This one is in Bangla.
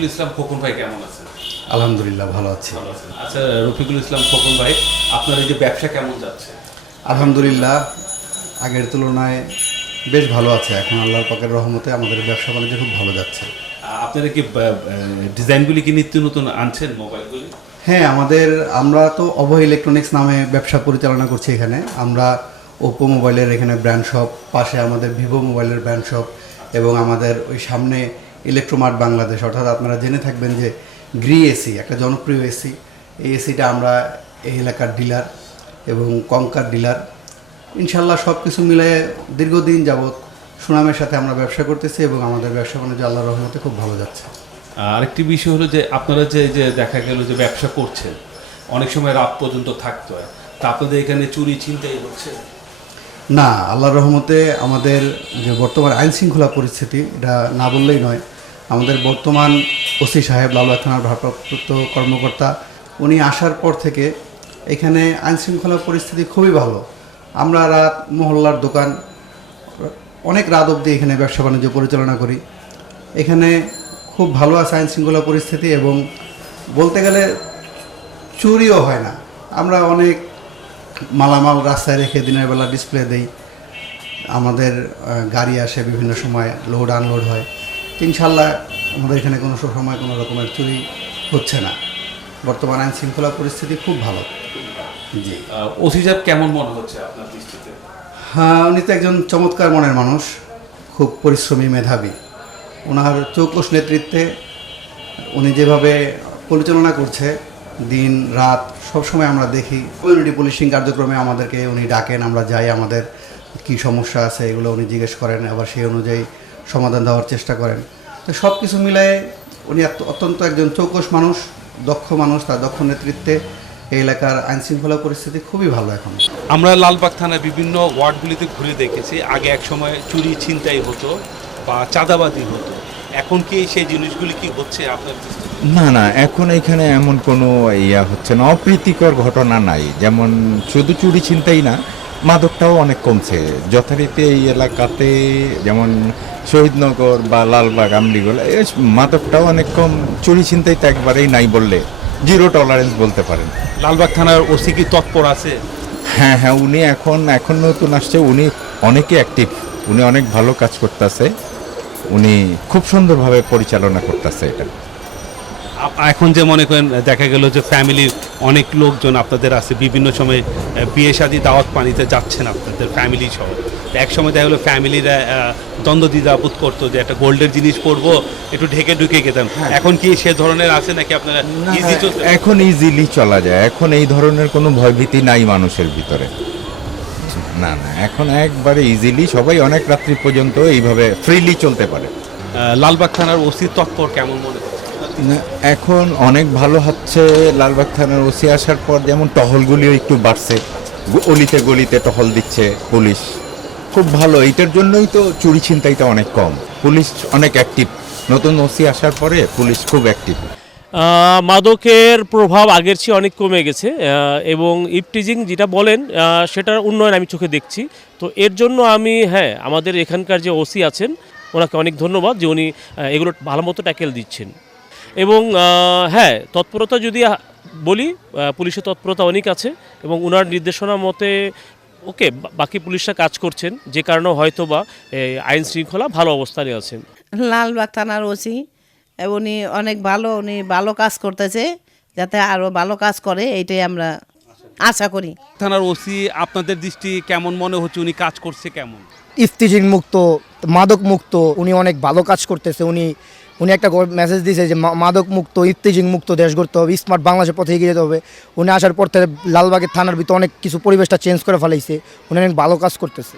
রফিকুল ইসলাম খোকন ভাই কেমন আছেন? আলহামদুলিল্লাহ ভালো আছি। ভালো আছেন। আচ্ছা রফিকুল ইসলাম খোকন ভাই, আপনার এই যে ব্যবসা কেমন যাচ্ছে? আলহামদুলিল্লাহ আগের তুলনায় বেশ ভালো আছে। এখন আল্লাহর পাকের রহমতে আমাদের ব্যবসা বাণিজ্য খুব ভালো যাচ্ছে। আপনারা কি ডিজাইনগুলি কি নিত্য নতুন আনছেন মোবাইলগুলি? হ্যাঁ, আমরা তো অভয় ইলেকট্রনিক্স নামে ব্যবসা পরিচালনা করছি এখানে। আমরা ওপো মোবাইলের এখানে ব্র্যান্ড শপ, পাশে আমাদের ভিভো মোবাইলের ব্র্যান্ড শপ এবং আমাদের ওই সামনে ইলেকট্রোমার্ট বাংলাদেশ, অর্থাৎ আপনারা জেনে থাকবেন যে গ্রি এসি একটা জনপ্রিয় এসি, এই এসিটা আমরা এই এলাকার ডিলার এবং কঙ্কার ডিলার। ইনশাল্লাহ সব কিছু মিলে দীর্ঘদিন যাবৎ সুনামের সাথে আমরা ব্যবসা করতেছি এবং আমাদের ব্যবসা বাণিজ্য আল্লাহর রহমতে খুব ভালো যাচ্ছে। আরেকটি বিষয় হলো যে আপনারা যে দেখা গেল যে ব্যবসা করছেন, অনেক সময় রাত পর্যন্ত থাকতে হয়, তা আপনাদের এখানে চুরি ছিনতাই হচ্ছে? না, আল্লাহর রহমতে আমাদের যে বর্তমান আইন শৃঙ্খলা পরিস্থিতি, এটা না বললেই নয়। আমাদের বর্তমান ওসি সাহেব, লালবাগ থানার ভারপ্রাপ্ত কর্মকর্তা, উনি আসার পর থেকে এখানে আইন শৃঙ্খলা পরিস্থিতি খুবই ভালো। আমরা রাত মহল্লার দোকান অনেক রাত অবধি এখানে ব্যবসা বাণিজ্য পরিচালনা করি। এখানে খুব ভালো আছে আইন শৃঙ্খলা পরিস্থিতি এবং বলতে গেলে চুরিও হয় না। আমরা অনেক মালামাল রাস্তায় রেখে দিনের বেলা ডিসপ্লে দেই। আমাদের গাড়ি আসে, বিভিন্ন সময় লোড আনলোড হয়। ইনশাল্লাহ আমাদের এখানে কোনো সময় কোনো রকমের চুরি হচ্ছে না। বর্তমান আইন শৃঙ্খলা পরিস্থিতি খুব ভালো। জি। ওসি সাহেব কেমন মনে হচ্ছে আপনার দৃষ্টিতে? হ্যাঁ, উনি তো একজন চমৎকার মনের মানুষ, খুব পরিশ্রমী, মেধাবী। ওনার চৌকস নেতৃত্বে উনি যেভাবে পরিচালনা করছে দিন রাত, সবসময় আমরা দেখি কমিউনিটি পুলিশিং কার্যক্রমে আমাদেরকে উনি ডাকেন, আমরা যাই, আমাদের কি সমস্যা আছে এগুলো উনি জিজ্ঞেস করেন, আবার সেই অনুযায়ী সমাধান দেওয়ার চেষ্টা করেন। তো সব কিছু মিলায়ে উনি অত্যন্ত একজন চৌকস মানুষ, দক্ষ মানুষ। তার দক্ষ নেতৃত্বে এই এলাকার আইন শৃঙ্খলা পরিস্থিতি খুবই ভালো এখন। আমরা লালবাগ থানার বিভিন্ন ওয়ার্ডগুলিতে ঘুরে দেখেছি, আগে এক সময় চুরি ছিনতাই হতো বা চাঁদাবাজি হতো, এখন কি সেই জিনিসগুলি কি হচ্ছে আপনার দৃষ্টিতে? না না, এখন এখানে এমন কোনো হচ্ছে না, অপ্রীতিকর ঘটনা নাই। যেমন শুধু চুরি ছিনতাই না, মাদকটাও অনেক কমছে যথারীতি এই এলাকাতে। যেমন শহীদনগর বা লালবাগ, আমলিগোল, মাদকটাও অনেক কম। চুরি ছিনতাই তো একবারেই নাই বললে জিরো টলারেন্স বলতে পারেন। লালবাগ থানার ওসি কি তৎপর আছে? হ্যাঁ হ্যাঁ, উনি এখন নতুন আসছে, উনি অনেকে অ্যাক্টিভ, উনি অনেক ভালো কাজ করতেছে, উনি খুব সুন্দরভাবে পরিচালনা করতেছে এটা। এখন যে মনে করেন দেখা গেল যে ফ্যামিলির অনেক লোকজন আপনাদের আছে, বিভিন্ন সময় বিয়ে শাদী দাওয়াত পানিতে যাচ্ছেন আপনাদের ফ্যামিলি সহ। এক সময় দেখা গেলো ফ্যামিলিরা দ্বন্দ্ব দ্বিধাবোধ করতো যে একটা গোল্ডের জিনিস পরবো, একটু ঢেকে ঢুকে গেতাম। এখন কি সে ধরনের আছে নাকি আপনারা ইজি চলতে? এখন ইজিলি চলা যায়, এখন এই ধরনের কোনো ভয়ভীতি নাই মানুষের ভিতরে। না না, এখন একবারে ইজিলি সবাই অনেক রাত্রি পর্যন্ত এইভাবে ফ্রিলি চলতে পারে। লালবাগ থানার ওসি তৎপর কেমন মনে হচ্ছে? না, এখন অনেক ভালো হচ্ছে। লালবাগ থানার ওসি আসার পর যেমন টহলগুলিও একটু বাড়ছে, অলিতে গলিতে টহল দিচ্ছে পুলিশ, খুব ভালো। এইটার জন্যই তো চুরি ছিনতাইটা অনেক কম, পুলিশ অনেক অ্যাক্টিভ। নতুন ওসি আসার পরে পুলিশ খুব অ্যাক্টিভ। মাদকের প্রভাব আগের চেয়ে অনেক কমে গেছে এবং ইফটিজিং যেটা বলেন সেটার উন্নয়ন আমি চোখে দেখছি। তো এর জন্য আমি আমাদের এখানকার যে ওসি আছেন ওনাকে অনেক ধন্যবাদ যে উনি এগুলো ভালো মতো ট্যাকেল দিচ্ছেন। এবং তৎপরতা যদি বলি, পুলিশের তৎপরতা অনেক আছে এবং ওনার নির্দেশনা মতে বাকি পুলিশরা কাজ করছেন, যে কারণে হয়তো বা আইন শৃঙ্খলা ভালো অবস্থানে আছেন। লালবাগ থানার ওসি উনি অনেক ভালো, উনি ভালো কাজ করতেছে, যাতে আরও ভালো কাজ করে এইটাই আমরা আশা করি। থানার ওসি আপনাদের দৃষ্টি কেমন মনে হচ্ছে, উনি কাজ করছে কেমন? ইফতিজিং মুক্ত, মাদক মুক্ত, উনি অনেক ভালো কাজ করতেছে। উনি একটা মেসেজ দিয়েছে যে মাদক মুক্ত, ইফতিজিং মুক্ত দেশ গড়তে হবে, স্মার্ট বাংলাদেশের পথে এগিয়ে যেতে হবে। উনি আসার পর থেকে লালবাগের থানার ভিতরে অনেক কিছু পরিবেশটা চেঞ্জ করে ফেলাইছে, উনি অনেক ভালো কাজ করতেছে।